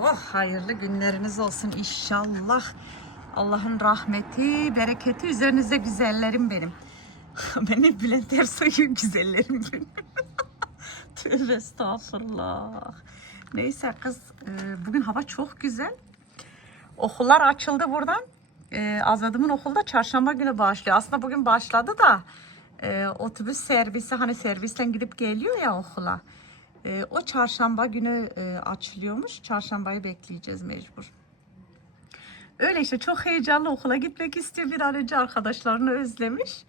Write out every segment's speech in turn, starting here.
Oh, hayırlı günleriniz olsun inşallah. Allah'ın rahmeti, bereketi üzerinizde güzellerim benim. benim Bülent Ersoy'un güzellerim benim. Tövbe estağfurullah. Neyse kız, e, bugün hava çok güzel. Okullar açıldı buradan. E, Azadımın okulda çarşamba günü başlıyor. Aslında bugün başladı da e, otobüs servisi hani servisten gidip geliyor ya okula. E, o çarşamba günü e, açılıyormuş. Çarşambayı bekleyeceğiz mecbur. Öyle işte çok heyecanlı okula gitmek istiyor. Bir an önce arkadaşlarını özlemiş.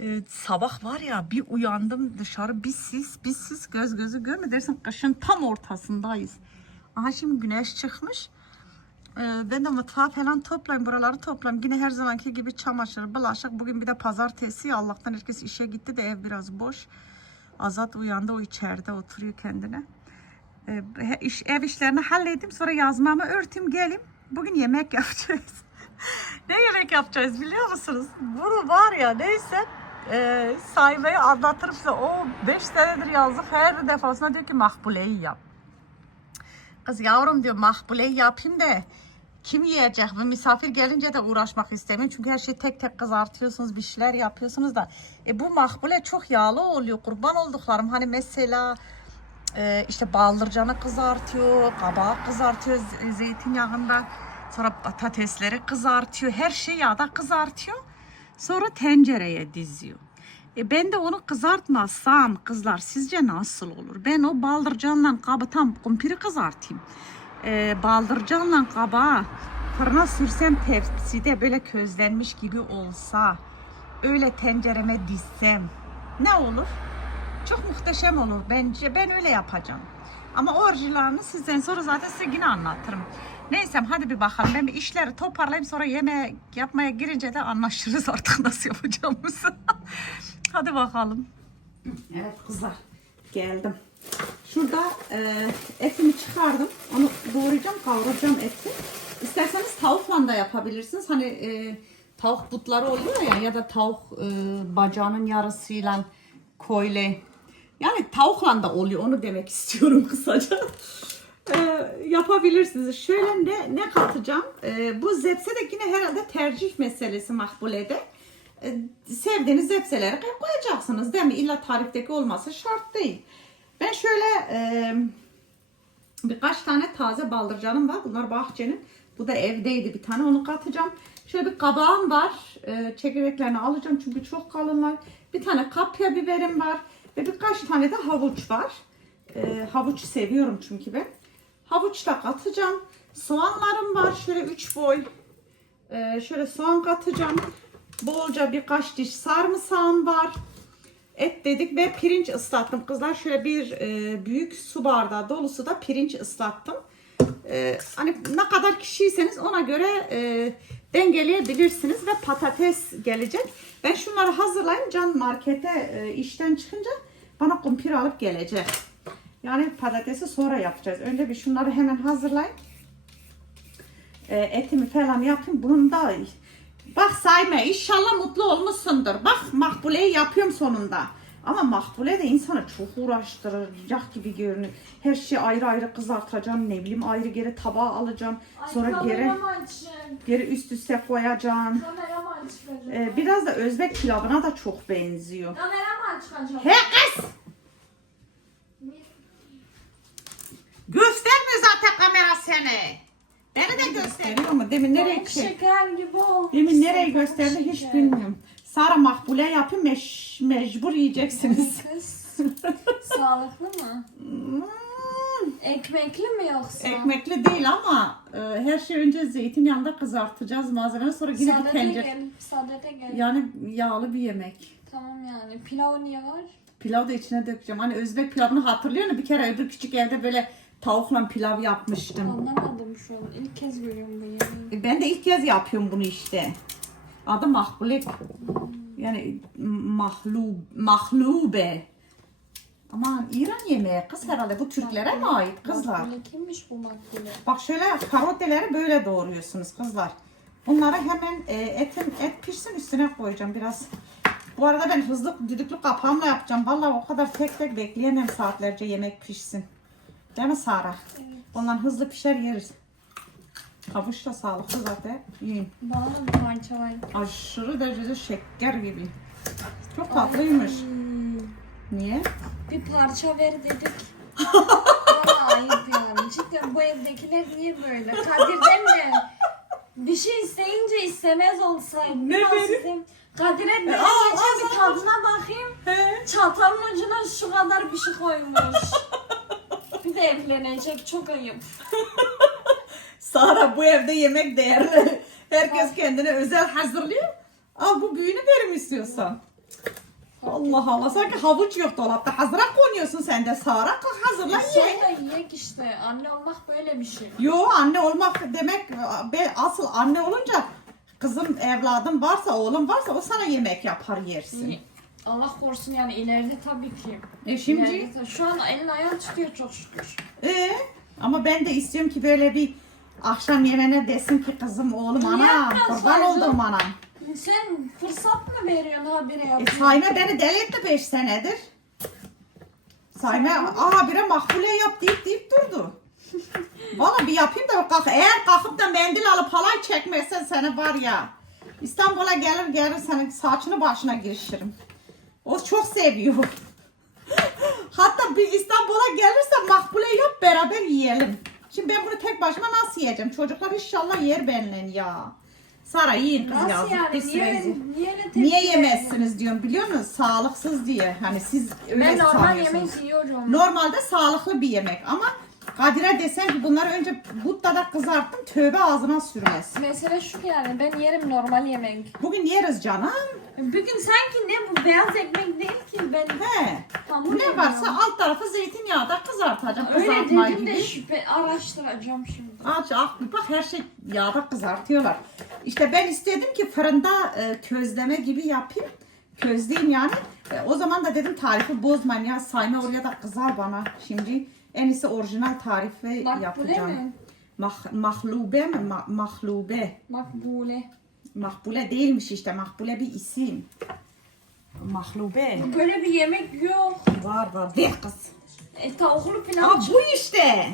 E, sabah var ya bir uyandım dışarı bir sis bir sis göz gözü görme dersin kışın tam ortasındayız. Aha şimdi güneş çıkmış. Ee, ben de mutfağı falan toplayayım, buraları toplayayım. Yine her zamanki gibi çamaşır, bulaşık. Bugün bir de pazartesi. Allah'tan herkes işe gitti de ev biraz boş. Azat uyandı, o içeride oturuyor kendine. He- iş, ev işlerini halledeyim, sonra yazmamı örteyim, geleyim. Bugün yemek yapacağız. ne yemek yapacağız biliyor musunuz? Bunu var ya neyse e, sahibeyi anlatırım size. O 5 senedir yazdık. Her defasında diyor ki makbuleyi yap. Kız yavrum diyor makbuleyi yapayım da kim yiyecek? Ve misafir gelince de uğraşmak istemiyorum. Çünkü her şeyi tek tek kızartıyorsunuz, bir şeyler yapıyorsunuz da. E bu makbule çok yağlı oluyor. Kurban olduklarım. Hani mesela e, işte baldırcanı kızartıyor, kabağı kızartıyor zeytinyağında. Sonra patatesleri kızartıyor. Her şeyi yağda kızartıyor. Sonra tencereye diziyor. E ben de onu kızartmazsam kızlar sizce nasıl olur? Ben o baldırcanla kabı tam kumpiri kızartayım. E, baldırcanla kabağı fırına sürsem tepside böyle közlenmiş gibi olsa öyle tencereme dizsem ne olur? Çok muhteşem olur bence. Ben öyle yapacağım. Ama orijinalini sizden sonra zaten size yine anlatırım. Neyse hadi bir bakalım. Ben bir işleri toparlayayım sonra yemeğe yapmaya girince de anlaşırız artık nasıl yapacağımızı. hadi bakalım. Evet kızlar geldim. Şurada e, etimi çıkardım. Onu doğrayacağım, kavuracağım eti. İsterseniz tavukla da yapabilirsiniz. Hani e, tavuk butları oluyor ya ya da tavuk e, bacağının yarısıyla koyle. Yani tavukla da oluyor. Onu demek istiyorum kısaca. E, yapabilirsiniz. Şöyle ne, ne katacağım? E, bu zepse de yine herhalde tercih meselesi makbulede. E, sevdiğiniz zepseleri koyacaksınız değil mi? İlla tarifteki olması şart değil. Ben şöyle e, birkaç tane taze baldırcanım var. Bunlar bahçenin. Bu da evdeydi bir tane. Onu katacağım. Şöyle bir kabağım var. E, çekirdeklerini alacağım çünkü çok kalınlar. Bir tane kapya biberim var. Ve birkaç tane de havuç var. E, havuç seviyorum çünkü ben. Havuç da katacağım. Soğanlarım var. Şöyle 3 boy. E, şöyle soğan katacağım. Bolca birkaç diş sarımsağım var. Et dedik ve pirinç ıslattım. Kızlar şöyle bir e, büyük su bardağı dolusu da pirinç ıslattım. E, hani ne kadar kişiyseniz ona göre e, dengeleyebilirsiniz ve patates gelecek. Ben şunları hazırlayayım. Can markete e, işten çıkınca bana kumpir alıp gelecek. Yani patatesi sonra yapacağız. Önce bir şunları hemen hazırlayayım. E, etimi falan yapayım. Bunun da bak sayma inşallah mutlu olmuşsundur. Bak makbuleyi yapıyorum sonunda. Ama makbule de insanı çok uğraştıracak gibi görünüyor. Her şeyi ayrı ayrı kızartacağım. Ne bileyim ayrı geri tabağa alacağım. Sonra geri geri üst üste çıkacak. Ee, biraz da Özbek pilavına da çok benziyor. He kız! Göstermiyor zaten kamera seni. Beni de gösteriyor mu? Demin nereye çek? şeker gibi olmuş. Demin nereye gösterdi hiç şeker. bilmiyorum. Sara makbule yapın meş, mecbur yiyeceksiniz. Kız. Sağlıklı mı? Hmm, Ekmekli mi yoksa? Ekmekli değil ama e, her şey önce zeytinyağında kızartacağız malzemeleri sonra yine bir Sadete tencere. gel. Sadete gel. Yani yağlı bir yemek. Tamam yani. Pilav niye var? Pilav da içine dökeceğim. Hani Özbek pilavını hatırlıyor musun? Bir kere öbür küçük evde böyle tavukla pilav yapmıştım. Anlamadım şu an. İlk kez görüyorum bu yemeği. E, Ben de ilk kez yapıyorum bunu işte. Adı mahbule. Yani mahlu, mahlube. Aman İran yemeği kız herhalde. Bu Türklere mi ait kızlar? Makbule kimmiş bu makbule? Bak şöyle karoteleri böyle doğruyorsunuz kızlar. Bunları hemen e, etin et pişsin üstüne koyacağım biraz. Bu arada ben hızlı düdüklü kapağımla yapacağım. Vallahi o kadar tek tek bekleyemem saatlerce yemek pişsin. Değil mi Sara? Evet. Ondan hızlı pişer yeriz. Havuç da sağlıklı zaten. Yiyin. Bana da bir parça ver. Aşırı derecede şeker gibi. Çok tatlıymış. Niye? Bir parça ver dedik. Bana ayıp yani. Cidden bu evdekiler niye böyle? Kadir'den de bir şey isteyince istemez olsaydı. Ne diyeyim? Kadir'e Aa, aa, geçen bir tadına bakayım. He. Çatalın ucuna şu kadar bir şey koymuş. De evlenecek çok ayıp. Sara bu evde yemek değerli. Herkes kendine özel hazırlıyor. Al bu büyüğünü verim istiyorsan. Allah Allah sanki havuç yok dolapta. Hazıra konuyorsun sen de Sara. Kalk hazırla ye. Sonra yiyek işte. Anne olmak böyle bir şey. Yo anne olmak demek be, asıl anne olunca kızım evladım varsa oğlum varsa o sana yemek yapar yersin. Allah korusun yani ileride tabii ki. E şimdi İleride şu an elin ayağın tutuyor çok şükür. e, ama ben de istiyorum ki böyle bir akşam yemeğine desin ki kızım oğlum Niye ana yapmıyorsun kurban oldum ana. Sen fırsat mı veriyorsun habire E, yapıyorsun? Sayme beni deli etti 5 senedir. Sayme aha bire makbule yap deyip deyip durdu. Valla bir yapayım da kalk. Eğer kalkıp da mendil alıp halay çekmezsen seni var ya. İstanbul'a gelir gelir senin saçını başına girişirim. O çok seviyor. Hatta bir İstanbul'a gelirse makbule yap beraber yiyelim. Şimdi ben bunu tek başıma nasıl yiyeceğim? Çocuklar inşallah yer benimle ya. Sara yiyin kız Nasıl yazık. yani? Niye, niye, Niye veriyorsun? yemezsiniz diyorum biliyor musunuz? Sağlıksız diye. Hani siz öyle Ben normal sanıyorsunuz. yemek yiyorum. Normalde sağlıklı bir yemek ama Kadir'e desem ki bunları önce buttada kızarttım tövbe ağzına sürmez. Mesele şu yani ben yerim normal yemek. Bugün yeriz canım. Bugün sanki ne bu beyaz ekmek değil ki ben He. hamur Ne yemiyorum. varsa alt tarafı zeytinyağda kızartacağım. Öyle Kızartma dedim gibi. de şüphe araştıracağım şimdi. Aç ah bak her şey yağda kızartıyorlar. İşte ben istedim ki fırında e, közleme gibi yapayım. Közleyeyim yani. E, o zaman da dedim tarifi bozmayın ya sayma oraya da kızar bana. Şimdi en iyisi orijinal tarifi Makbule yapacağım. mi? Mah, mahlube mi? Ma- mahlube. Makbule. Makbule değilmiş işte. Makbule bir isim. Mahlube. Böyle bir yemek yok. Var var. Ver kız. E, tavuklu pilav. Aa bu işte.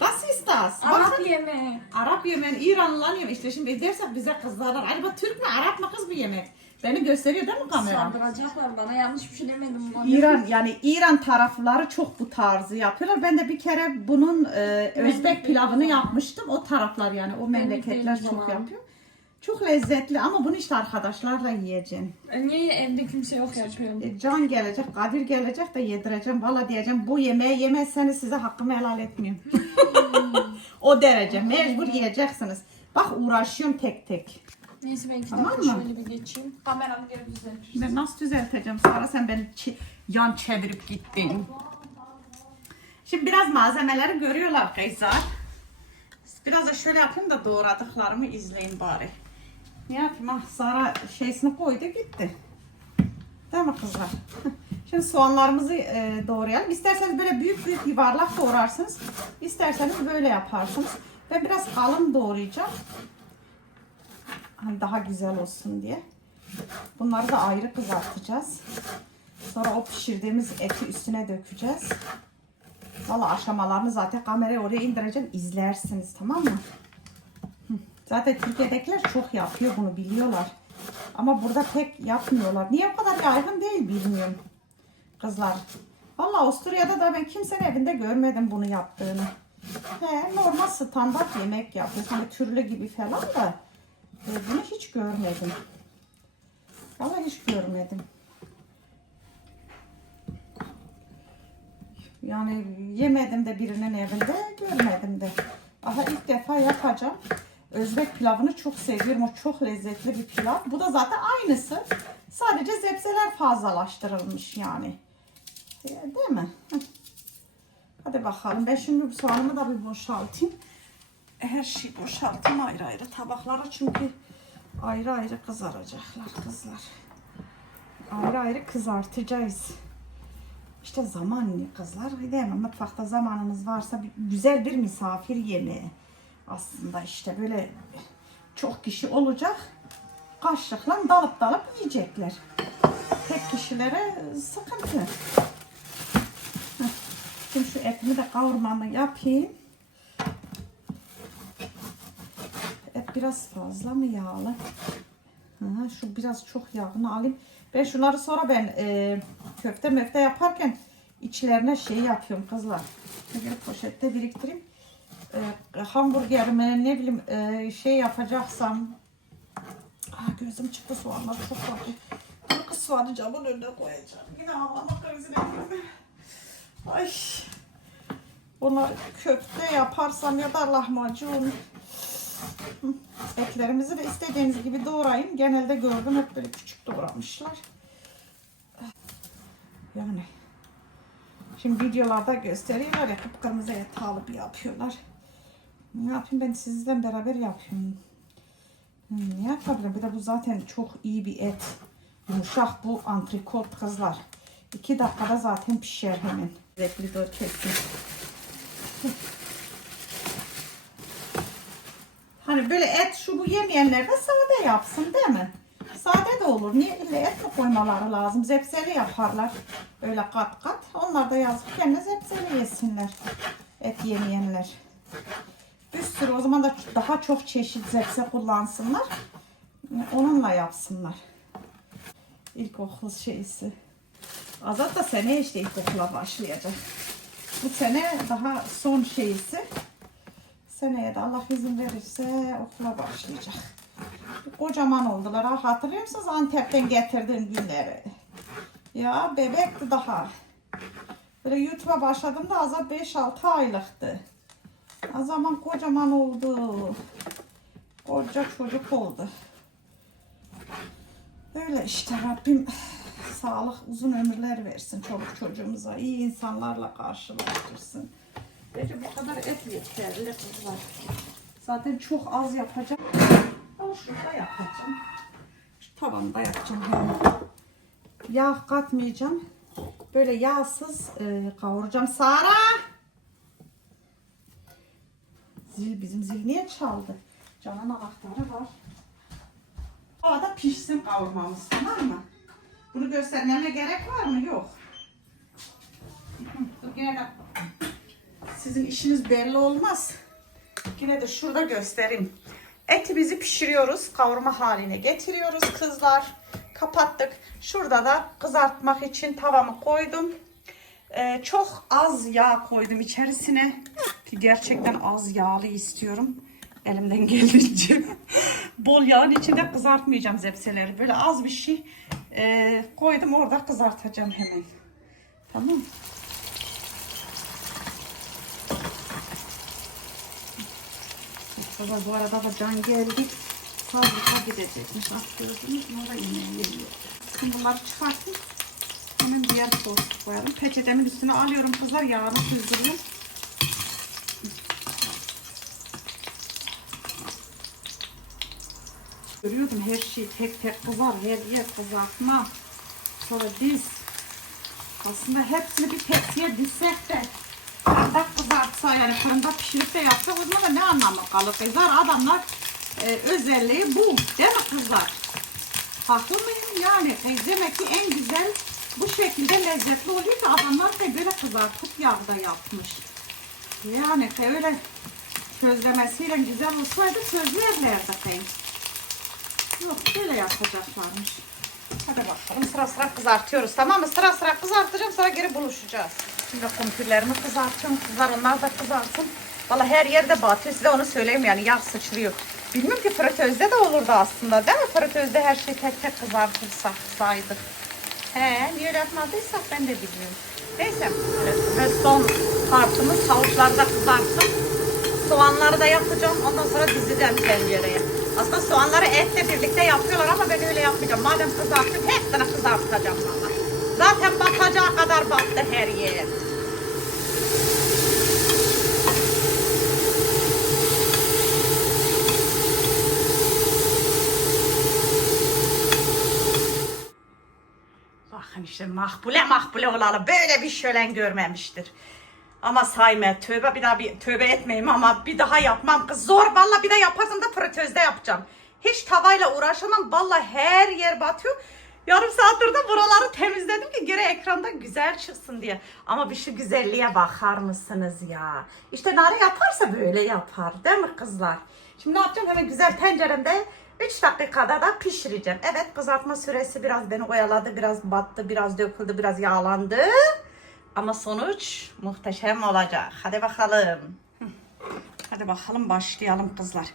Das ist das. Arap Bakın. yemeği. Arap yemeği, İranlılar yemeği. İşte şimdi dersek bize kızlarlar. Acaba Türk mü, Arap mı kız bu yemek? Beni gösteriyor değil mi kamera? Saldıracaklar bana yanlış bir şey demedim. bana. İran yani İran tarafları çok bu tarzı yapıyorlar. Ben de bir kere bunun e, Özbek pilavını yapmıştım. O taraflar yani o memleketler çok zaman. yapıyor. Çok lezzetli ama bunu işte arkadaşlarla yiyeceğim. E, Niye evde kimse yok yapıyorum? E, Can gelecek, Kadir gelecek de yedireceğim. Valla diyeceğim bu yemeği yemezseniz size hakkımı helal etmiyorum. o derece. Mecbur yiyeceksiniz. Bak uğraşıyorum tek tek. Neyse ben iki Tamam dakika mı? şöyle bir geçeyim. Kameramı geri düzeltir. Ben nasıl düzelteceğim? Sonra sen beni çi- yan çevirip gittin. Şimdi biraz malzemeleri görüyorlar kızlar. Biraz da şöyle yapayım da doğradıklarımı izleyin bari. Ne yapayım? Ah, Sara şeysini koydu gitti. Değil mi kızlar? Şimdi soğanlarımızı e, doğrayalım. İsterseniz böyle büyük büyük yuvarlak doğrarsınız. İsterseniz böyle yaparsınız. Ben biraz kalın doğrayacağım. Hani daha güzel olsun diye. Bunları da ayrı kızartacağız. Sonra o pişirdiğimiz eti üstüne dökeceğiz. Valla aşamalarını zaten kameraya oraya indireceğim. izlersiniz tamam mı? Zaten Türkiye'dekiler çok yapıyor bunu biliyorlar. Ama burada pek yapmıyorlar. Niye o kadar yaygın değil bilmiyorum. Kızlar. Valla Avusturya'da da ben kimsenin evinde görmedim bunu yaptığını. He, normal standart yemek yapıyor. Hani türlü gibi falan da. E, bunu hiç görmedim. Vallahi hiç görmedim. Yani yemedim de birinin evinde, görmedim de. Aha ilk defa yapacağım. Özbek pilavını çok seviyorum. O çok lezzetli bir pilav. Bu da zaten aynısı. Sadece zepseler fazlalaştırılmış yani. Değil mi? Hadi bakalım. Ben şimdi bu soğanımı da bir boşaltayım. Her şeyi boşaltayım ayrı ayrı tabaklara çünkü ayrı ayrı kızaracaklar kızlar. Ayrı ayrı kızartacağız. İşte zaman ne kızlar? Mi? Mutfakta zamanınız varsa güzel bir misafir yemeği. Aslında işte böyle çok kişi olacak. Kaşıkla dalıp dalıp yiyecekler. Tek kişilere sıkıntı. Şimdi şu etimi de kavurmamı yapayım. Biraz fazla mı yağlı? Ha, şu biraz çok yağını alayım. Ben şunları sonra ben e, köfte möfte yaparken içlerine şey yapıyorum kızlar. Böyle poşette biriktireyim. E, hamburgerime ne bileyim e, şey yapacaksam Aa, gözüm çıktı soğanlar çok farklı. Bunu kız soğanı camın önüne koyacağım. Yine ağlama krizine girdim. Ay. Ona köfte yaparsam ya da lahmacun. Etlerimizi de istediğiniz gibi doğrayın. Genelde gördüm hep böyle küçük doğramışlar. Yani. Şimdi videolarda gösteriyorlar ya kıpkırmızı et alıp yapıyorlar. Ne yapayım ben sizden beraber yapıyorum. Hmm, Ne yapabilirim? Bir de bu zaten çok iyi bir et. Yumuşak bu antrikot kızlar. İki dakikada zaten pişer hemen. Zevkli dur kesin. Hani böyle et şu bu yemeyenler de sade yapsın değil mi? Sade de olur. Niye illa et mi koymaları lazım? Zepseli yaparlar. Öyle kat kat. Onlar da yazıp kendine zepseli yesinler. Et yemeyenler. Bir sürü o zaman da daha çok çeşit zepse kullansınlar. Onunla yapsınlar. İlkokul şeysi. Azat da sene işte ilkokula başlayacak. Bu sene daha son şeysi. Seneye de Allah izin verirse okula başlayacak. Kocaman oldular. Ha, hatırlıyor musunuz Antep'ten getirdiğim günleri? Ya bebekti daha. Böyle YouTube'a başladığımda Azat 5-6 aylıktı. O zaman kocaman oldu. Koca çocuk oldu. Öyle işte Rabbim sağlık uzun ömürler versin çoluk çocuğumuza. iyi insanlarla karşılaştırsın. Bence bu kadar et yeterli kızlar. Zaten çok az yapacağım. Ama şurada yapacağım. Şu tavanda yapacağım. Yağ katmayacağım. Böyle yağsız e, kavuracağım. Sara! Zil bizim zil niye çaldı? Canın anahtarı var. Havada pişsin kavurmamız tamam mı? Bunu göstermeme gerek var mı? Yok. Dur yine de sizin işiniz belli olmaz. Yine de şurada göstereyim. Etimizi pişiriyoruz. Kavurma haline getiriyoruz kızlar. Kapattık. Şurada da kızartmak için tavamı koydum. Ee, çok az yağ koydum içerisine. Ki gerçekten az yağlı istiyorum. Elimden geldiğince. Bol yağın içinde kızartmayacağım zepseleri. Böyle az bir şey e, koydum orada kızartacağım hemen. Tamam Baba bu arada da can geldi. Fabrika gidecekmiş. At gördünüz mü? Orada yemeğe geliyor. Şimdi bunları çıkartıp hemen diğer soğuk koyalım. Peçetemin üstüne alıyorum kızlar. Yağını süzdürüyorum. Görüyordum her şey tek tek kızar. Her yer kızartma. Sonra diz. Aslında hepsini bir tepsiye dizsek de fırında kızartsa yani fırında pişirip de yapsak o zaman da ne anlamı kalır kızlar? Adamlar e, özelliği bu değil mi kızlar? Haklı mıyım? Yani e, demek ki en güzel bu şekilde lezzetli oluyor ki adamlar da böyle kızartıp yağda yapmış. Yani e, öyle közlemesiyle güzel olsaydı közlerlerdi. e. Yok böyle yapacaklarmış. Hadi bakalım sıra sıra kızartıyoruz tamam mı? Sıra sıra kızartacağım sonra geri buluşacağız. Şimdi kumpirlerimi kızartıyorum kızlar onlar da kızartsın. Valla her yerde batıyor size onu söyleyeyim yani yağ sıçrıyor. Bilmiyorum ki fritözde de olurdu aslında değil mi? Fritözde her şeyi tek tek kızartırsak saydık. He niye öyle yapmadıysak ben de bilmiyorum. Neyse ve son partımız havuçları da kızarttım. Soğanları da yapacağım. Ondan sonra dizeceğim tencereye. Aslında soğanları etle birlikte yapıyorlar ama ben öyle yapmayacağım. Madem kızarttım hepsini kızartacağım valla. Zaten batacağı kadar battı her yer. Bakın işte mahbule mahbule olalı böyle bir şölen görmemiştir. Ama sayma tövbe bir daha bir tövbe etmeyeyim ama bir daha yapmam kız zor valla bir de yaparsam da fritözde yapacağım. Hiç tavayla uğraşamam valla her yer batıyor. Yarım saattir de buraları temizledim ki geri ekranda güzel çıksın diye. Ama bir şu güzelliğe bakar mısınız ya? İşte Nare yaparsa böyle yapar değil mi kızlar? Şimdi ne yapacağım? Hemen güzel tenceremde 3 dakikada da pişireceğim. Evet kızartma süresi biraz beni oyaladı, biraz battı, biraz döküldü, biraz yağlandı. Ama sonuç muhteşem olacak. Hadi bakalım. Hadi bakalım başlayalım kızlar.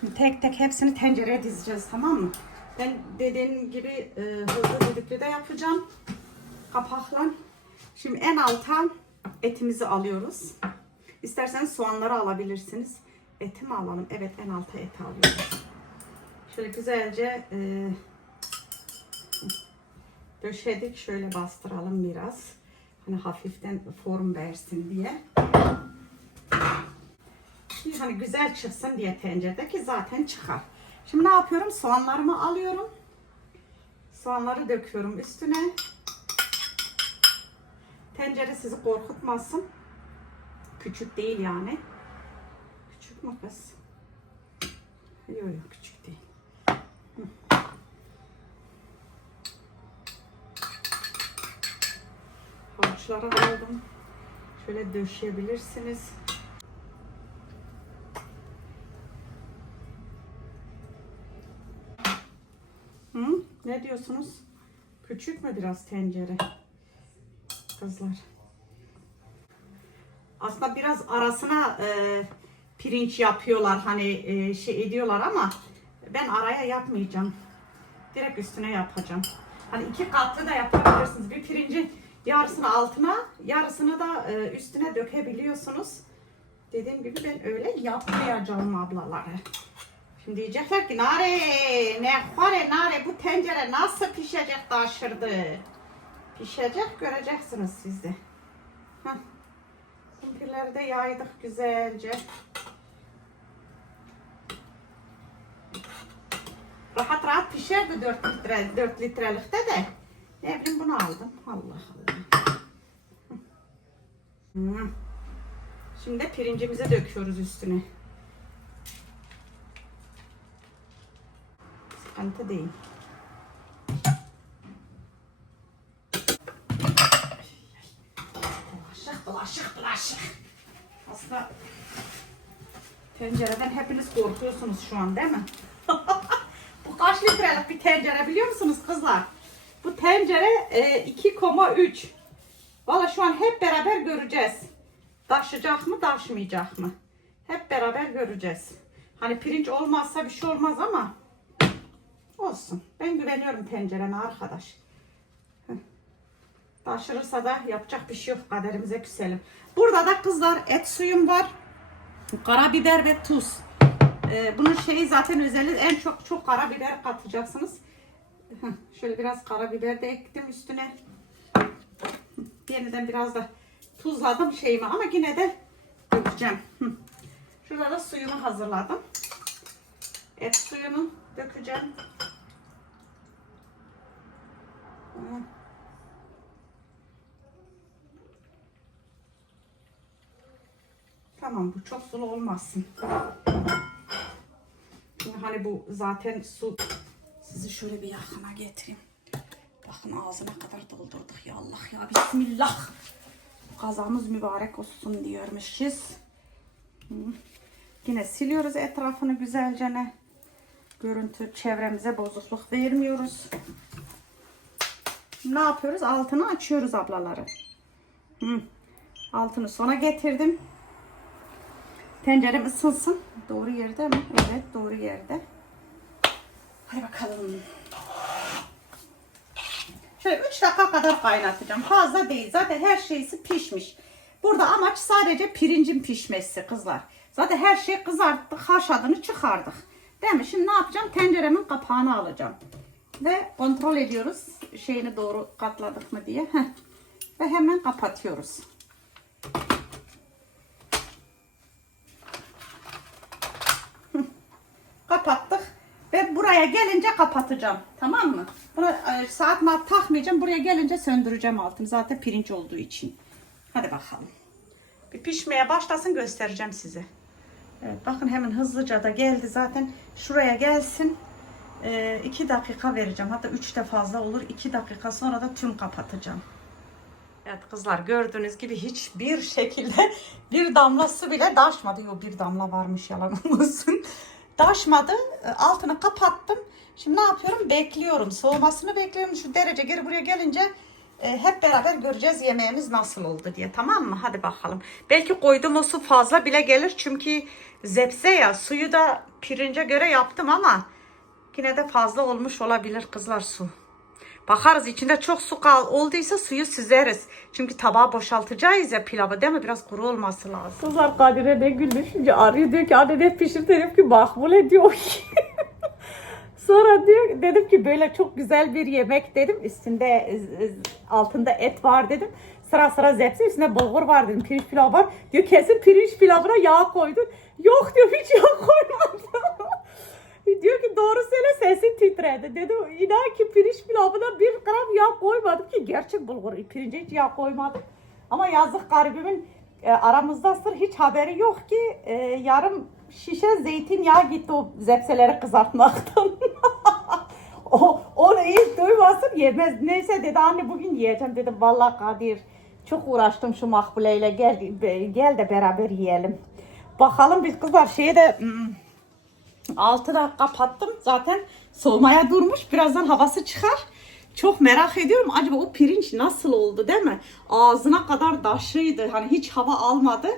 Şimdi tek tek hepsini tencereye dizeceğiz tamam mı? Ben dediğim gibi e, hızlı düdüklü de yapacağım. Kapakla. Şimdi en alta etimizi alıyoruz. İsterseniz soğanları alabilirsiniz. Eti mi alalım? Evet en alta eti alıyoruz. Şöyle güzelce e, döşedik. Şöyle bastıralım biraz. Hani hafiften form versin diye. Hani güzel çıksın diye tencerede ki zaten çıkar. Şimdi ne yapıyorum? Soğanlarımı alıyorum. Soğanları döküyorum üstüne. Tencere sizi korkutmasın. Küçük değil yani. Küçük mü kız? Yok yok küçük değil. Havuçları aldım. Şöyle döşeyebilirsiniz. Hı? Ne diyorsunuz? Küçük mü biraz tencere? Kızlar. Aslında biraz arasına e, pirinç yapıyorlar hani e, şey ediyorlar ama ben araya yapmayacağım. Direkt üstüne yapacağım. Hani iki katlı da yapabilirsiniz. Bir pirincin yarısını altına, yarısını da e, üstüne dökebiliyorsunuz. Dediğim gibi ben öyle yapmayacağım ablaları. Şimdi diyecekler ki Nare, ne hare Nare bu tencere nasıl pişecek taşırdı. Pişecek göreceksiniz siz de. Heh. Kumpirleri de yaydık güzelce. Rahat rahat pişerdi 4 litre 4 litrelikte de. Ne bileyim bunu aldım. Allah Allah. Hı. Şimdi pirincimizi döküyoruz üstüne. Sıkıntı değil. Bulaşık, bulaşık, bulaşık. Aslında tencereden hepiniz korkuyorsunuz şu an değil mi? Bu kaç litrelik bir tencere biliyor musunuz kızlar? Bu tencere e, 2,3. Valla şu an hep beraber göreceğiz. Taşıyacak mı taşmayacak mı? Hep beraber göreceğiz. Hani pirinç olmazsa bir şey olmaz ama olsun. Ben güveniyorum tencereme arkadaş. Taşırırsa da yapacak bir şey yok. Kaderimize küselim. Burada da kızlar et suyum var. Karabiber ve tuz. Ee, bunun şeyi zaten özelliği en çok çok karabiber katacaksınız. Şöyle biraz karabiber de ektim üstüne. Yeniden biraz da tuzladım şeyimi ama yine de dökeceğim. Şurada da suyunu hazırladım. Et suyunu dökeceğim. Tamam bu çok sulu olmasın. Hani bu zaten su. Sizi şöyle bir yakına getireyim. Bakın ağzına kadar doldurduk ya Allah ya Bismillah. Kazamız mübarek olsun diyormuşuz. Yine siliyoruz etrafını güzelce ne. Görüntü çevremize bozukluk vermiyoruz. Ne yapıyoruz? Altını açıyoruz ablaları. Hı. Altını sona getirdim. Tencerem ısınsın. Doğru yerde mi? Evet doğru yerde. Hadi bakalım. Şöyle 3 dakika kadar kaynatacağım. Fazla değil. Zaten her şeysi pişmiş. Burada amaç sadece pirincin pişmesi kızlar. Zaten her şey kızarttık, haşladığını çıkardık. Değil mi? Şimdi ne yapacağım? Tenceremin kapağını alacağım. Ve kontrol ediyoruz. Şeyini doğru katladık mı diye. Heh. Ve hemen kapatıyoruz. kapattık ve buraya gelince kapatacağım. Tamam mı? Buna e, saat mat takmayacağım. Buraya gelince söndüreceğim altını. Zaten pirinç olduğu için. Hadi bakalım. Bir pişmeye başlasın göstereceğim size. Evet bakın hemen hızlıca da geldi zaten. Şuraya gelsin. Ee, iki dakika vereceğim. Hatta üç de fazla olur. İki dakika sonra da tüm kapatacağım. Evet kızlar gördüğünüz gibi hiçbir şekilde bir damla su bile daşmadı. Yok bir damla varmış yalan olmasın. Daşmadı. Ee, Altını kapattım. Şimdi ne yapıyorum? Bekliyorum. Soğumasını bekliyorum. Şu derece geri buraya gelince e, hep beraber göreceğiz yemeğimiz nasıl oldu diye. Tamam mı? Hadi bakalım. Belki koyduğum o su fazla bile gelir. Çünkü zepse ya suyu da pirince göre yaptım ama yine de fazla olmuş olabilir kızlar su. Bakarız içinde çok su kal olduysa suyu süzeriz. Çünkü tabağa boşaltacağız ya pilavı değil mi? Biraz kuru olması lazım. Kızlar Kadir'e ne gülüşünce arıyor diyor ki anne ne pişir dedim ki makbule diyor ki. Sonra diyor dedim ki böyle çok güzel bir yemek dedim. Üstünde e, altında et var dedim. Sıra sıra zepse üstünde bulgur var dedim. Pirinç pilav var. Diyor kesin pirinç pilavına yağ koydun. Yok diyor hiç yağ koymadım. diyor ki doğru söyle sesin titredi. Dedim inan ki pirinç pilavına bir gram yağ koymadım ki. Gerçek bulgur pirince hiç yağ koymadım. Ama yazık garibimin e, aramızda hiç haberi yok ki e, yarım şişe zeytinyağı gitti o zepseleri kızartmaktan. o, onu hiç duymasın yemez. Neyse dedi anne bugün yiyeceğim dedim. Vallahi Kadir çok uğraştım şu makbuleyle gel, gel de beraber yiyelim. Bakalım biz kızlar şeye de altına kapattım zaten soğumaya durmuş birazdan havası çıkar. Çok merak ediyorum acaba o pirinç nasıl oldu değil mi? Ağzına kadar daşlıydı hani hiç hava almadı.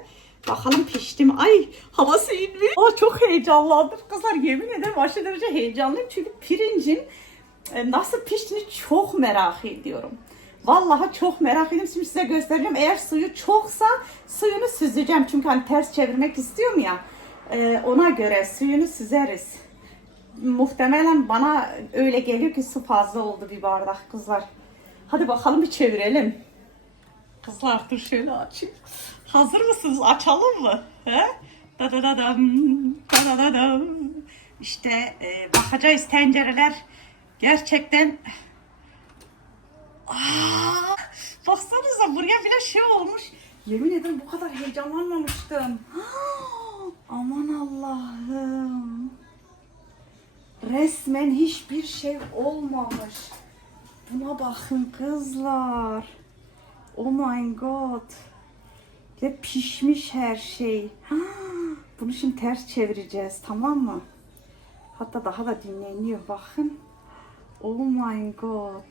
Bakalım pişti mi? Ay havası inmiyor. Aa, çok heyecanlandım kızlar yemin ederim aşırı derece heyecanlıyım. Çünkü pirincin e, nasıl piştiğini çok merak ediyorum. Vallahi çok merak ediyorum. Şimdi size göstereceğim. Eğer suyu çoksa suyunu süzeceğim. Çünkü hani ters çevirmek istiyorum ya. E, ona göre suyunu süzeriz. Muhtemelen bana öyle geliyor ki su fazla oldu bir bardak kızlar. Hadi bakalım bir çevirelim. Kızlar dur şöyle açayım. Hazır mısınız? Açalım mı? He? Da da da da da da. İşte e, bakacağız tencereler gerçekten Aa, baksanıza buraya bile şey olmuş. Yemin ederim bu kadar heyecanlanmamıştım. Aman Allah'ım. Resmen hiçbir şey olmamış. Buna bakın kızlar. Oh my god. Ve pişmiş her şey. Bunu şimdi ters çevireceğiz tamam mı? Hatta daha da dinleniyor bakın. Oh my god.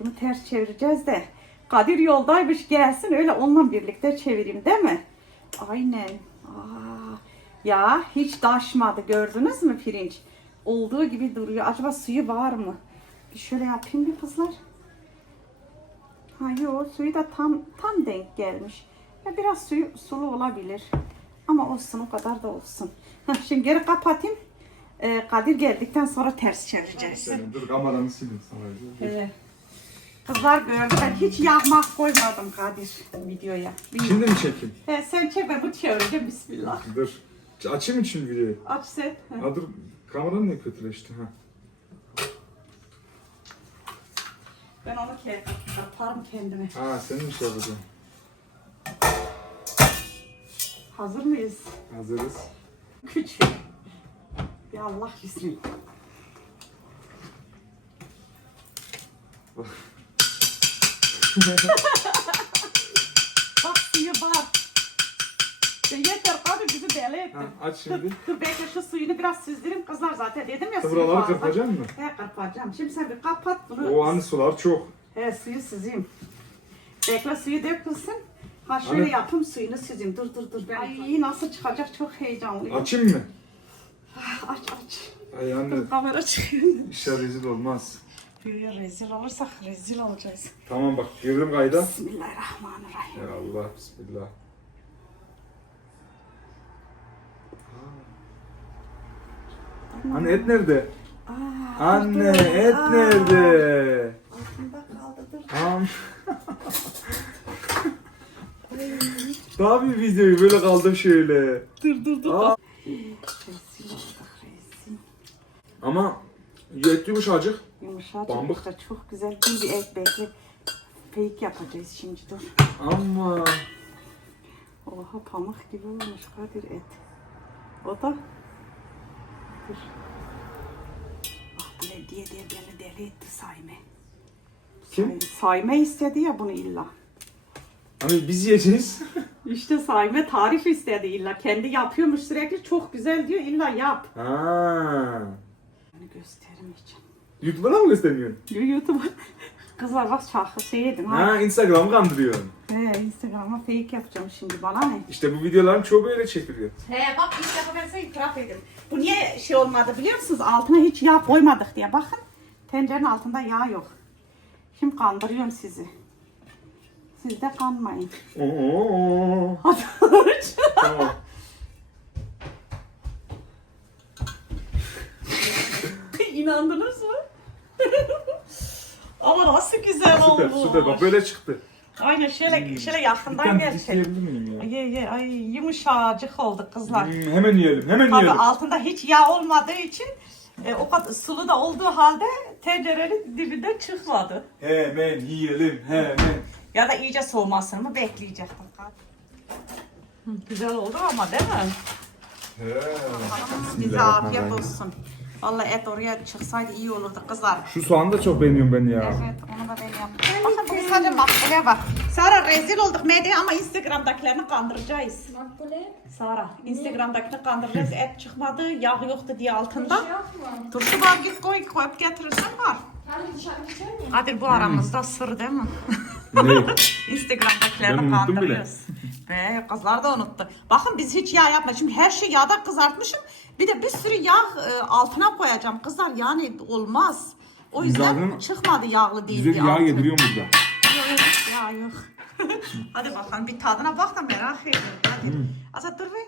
Bunu ters çevireceğiz de. Kadir yoldaymış gelsin öyle onunla birlikte çevireyim değil mi? Aynen. Aa, ya hiç taşmadı gördünüz mü pirinç? Olduğu gibi duruyor. Acaba suyu var mı? Bir şöyle yapayım bir kızlar. Ha yok suyu da tam tam denk gelmiş. Ya biraz suyu sulu olabilir. Ama olsun o kadar da olsun. Heh, şimdi geri kapatayım. Ee, Kadir geldikten sonra ters çevireceğiz. Dur kameranı silin sana. Evet. Kızlar gördü ben hiç yağmak koymadım Kadir videoya. Bir- Şimdi mi çekeyim? He, sen çek ben bu çevireceğim bismillah. Dur. Açayım mı şimdi videoyu? Aç sen. He. Ha dur. Kameran ne kötüleşti ha. Ben onu kendim yaparım kendime. Ha senin mi şey yapacağım? Hazır mıyız? Hazırız. Küçük. Ya Allah bismillah. Bak suyu bak. Ya yeter Kadir bizi deli ettin. Ha, aç şimdi. Dur bekle şu suyunu biraz süzdüreyim kızlar zaten dedim ya suyu Buraları fazla. kırpacak mısın? He kırpacağım. Şimdi sen bir kapat bunu. O hani sular çok. He suyu süzeyim. Bekle suyu dökülsün. Ha şöyle Hani- yapayım suyunu süzeyim. Dur dur dur. Ay nasıl çıkacak çok heyecanlıyım. Açayım mı? Aç aç. Ay anne. Kamera çıkıyor. İşler rezil olmaz. Böyle rezil olursak rezil olacağız. Tamam bak girdim kayda. Bismillahirrahmanirrahim. Ya Allah bismillah. Anne et nerede? Aa, Anne dur. et Aa, nerede? Altında kaldı dur. Tamam. Daha bir videoyu böyle kaldım şöyle. Dur dur dur. Aa. Rezil olduk rezil. Ama et yumuşacık. Yumuşacık Bambuk. işte çok güzel. Bir bir et bekle. Fake yapacağız şimdi dur. Ama Oha pamuk gibi olmuş Kadir et. O da dur. diye diye beni deli etti Sayme. Kim? Sayme istedi ya bunu illa. Hani biz yiyeceğiz. İşte Sayme tarif istedi illa. Kendi yapıyormuş sürekli çok güzel diyor illa yap. Ha. Göstermeyeceğim. YouTube'a da mı gösteriyorsun? YouTube. Kızlar bak şarkı şey edin. Ha. Ha Instagram'ı kandırıyorsun. He, Instagram'a fake yapacağım şimdi bana ne? İşte bu videoların çoğu böyle çekiliyor. He bak ilk defa ben size itiraf edeyim. Bu niye şey olmadı biliyor musunuz? Altına hiç yağ koymadık diye. Bakın tencerenin altında yağ yok. Şimdi kandırıyorum sizi. Siz de kanmayın. Oo. Hadi aç. tamam. İnandınız mı? Ama nasıl güzel Süper olmuş. süper bak böyle çıktı. Aynen şöyle şöyle yakından Ben gel. isteyebilir miyim ya? Ye ye ay yumuşacık oldu kızlar. Hmm, hemen yiyelim hemen Tabii yiyelim. altında hiç yağ olmadığı için e, o kadar sulu da olduğu halde tencerenin dibinden çıkmadı. Hemen yiyelim hemen. Ya da iyice soğumasını mı bekleyecektim? Hı, Güzel oldu ama değil mi? He. Bize afiyet olsun. Vallahi et oraya çıksaydı iyi olurdu kızlar. Şu soğanı da çok beğeniyorum ben ya. Evet onu da ben yaptım. Bakın bu sadece makbule bak. Sara rezil olduk medyaya ama Instagram'dakilerini kandıracağız. Makbule. Sara Instagram'dakini kandıracağız. Et çıkmadı, yağ yoktu diye altında. Şey yok mu? Turşu var git koy, koyup getirirsen var. Hadi dışarı geçer miyim? Hadi bu aramızda sır değil mi? Ne? Instagram'dakilerini Ben unuttum bile. kandırıyoruz. Ve kızlar da unuttu. Bakın biz hiç yağ yapmadık. Şimdi her şeyi yağda kızartmışım. Bir de bir sürü yağ e, altına koyacağım. Kızlar yani olmaz. O yüzden Zaten çıkmadı yağlı değil Bize diye yağ altı. yediriyorum burada. Yok yok yağ yok. Hadi bakalım bir tadına bak da merak ediyorum. Hadi. Hmm. Azat dur be.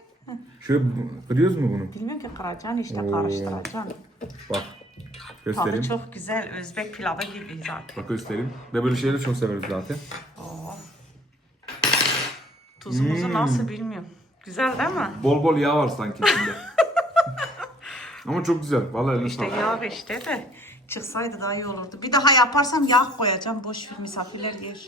Şöyle bu- kırıyoruz mu bunu? Bilmiyorum ki kıracaksın işte karıştıracaksın. Bak. Tadı Göstereyim. çok güzel. Özbek pilavı gibi zaten. Bak göstereyim. Ve böyle şeyleri çok severiz zaten. Oo. Tuzumuzu Hmm. nasıl bilmiyorum. Güzel değil mi? Bol bol yağ var sanki içinde. Ama çok güzel. Vallahi eline İşte sağlık. yağ işte de çıksaydı daha iyi olurdu. Bir daha yaparsam yağ koyacağım. Boş ver misafirler yer.